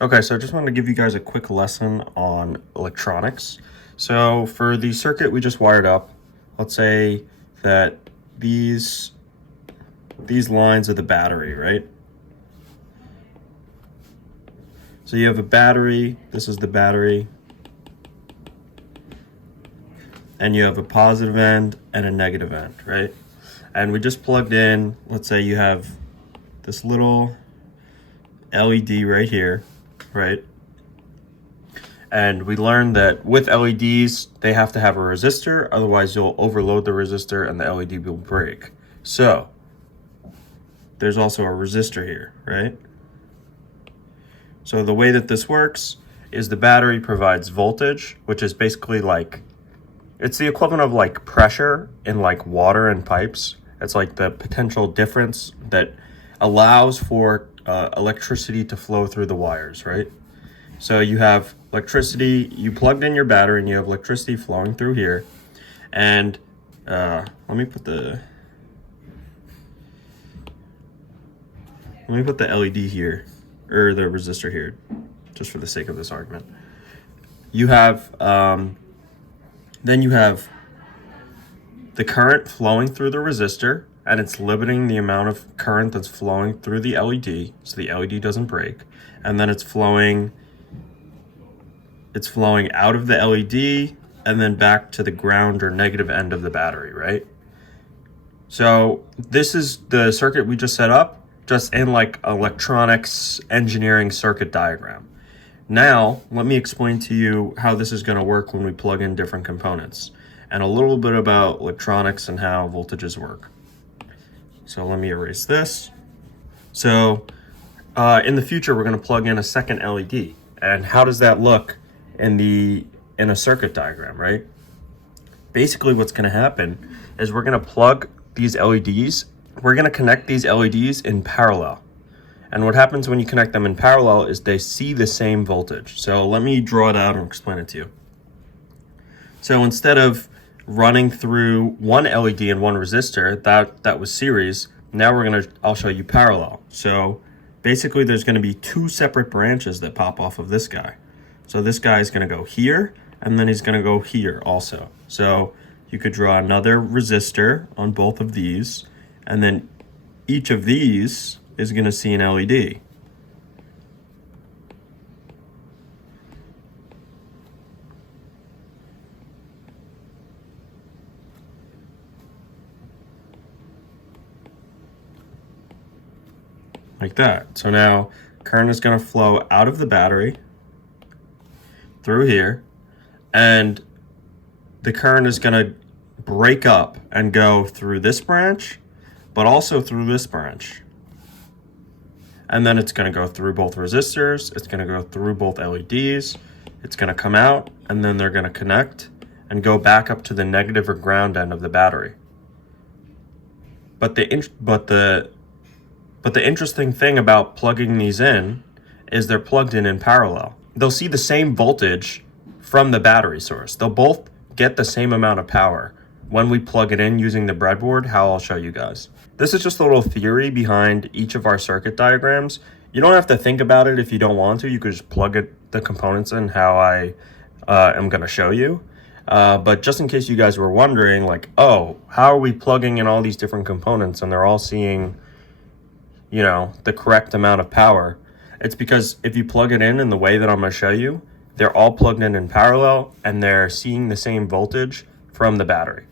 Okay, so I just wanted to give you guys a quick lesson on electronics. So for the circuit we just wired up, let's say that these lines are the battery, right? So you have a battery, this is the battery, and you have a positive end and a negative end, right? And we just plugged in, let's say you have this little LED right here, right? And we learned that with LEDs, they have to have a resistor, otherwise you'll overload the resistor and the LED will break. So there's also a resistor here, right? So the way that this works is the battery provides voltage, which is basically like, it's the equivalent of like pressure in like water and pipes. It's like the potential difference that allows for electricity to flow through the wires, right? So you have electricity, you plugged in your battery and you have electricity flowing through here. And let me put the LED here, or the resistor here, just for the sake of this argument. You have, then you have the current flowing through the resistor, and it's limiting the amount of current that's flowing through the LED, so the LED doesn't break. And then it's flowing out of the LED and then back to the ground or negative end of the battery, right? So this is the circuit we just set up, just in like electronics engineering circuit diagram. Now, let me explain to you how this is going to work when we plug in different components, and a little bit about electronics and how voltages work. So let me erase this. So in the future, we're going to plug in a second LED. And how does that look in a circuit diagram, right? Basically, what's going to happen is we're going to plug these LEDs. We're going to connect these LEDs in parallel. And what happens when you connect them in parallel is they see the same voltage. So let me draw it out and explain it to you. So instead of running through one LED and one resistor, that was series, now I'll show you parallel. So basically there's going to be two separate branches that pop off of this guy. So this guy is going to go here, and then he's going to go here also. So you could draw another resistor on both of these, and then each of these is going to see an LED. Like that. So now current is going to flow out of the battery through here, and the current is going to break up and go through this branch, but also through this branch. And then it's going to go through both resistors, it's going to go through both LEDs, it's going to come out, and then they're going to connect and go back up to the negative or ground end of the battery. But the interesting thing about plugging these in is they're plugged in parallel. They'll see the same voltage from the battery source. They'll both get the same amount of power when we plug it in using the breadboard, how I'll show you guys. This is just a little theory behind each of our circuit diagrams. You don't have to think about it if you don't want to. You could just plug the components in how I am going to show you. But just in case you guys were wondering, like, oh, how are we plugging in all these different components and they're all seeing, you know, the correct amount of power? It's because if you plug it in the way that I'm going to show you, they're all plugged in parallel and they're seeing the same voltage from the battery.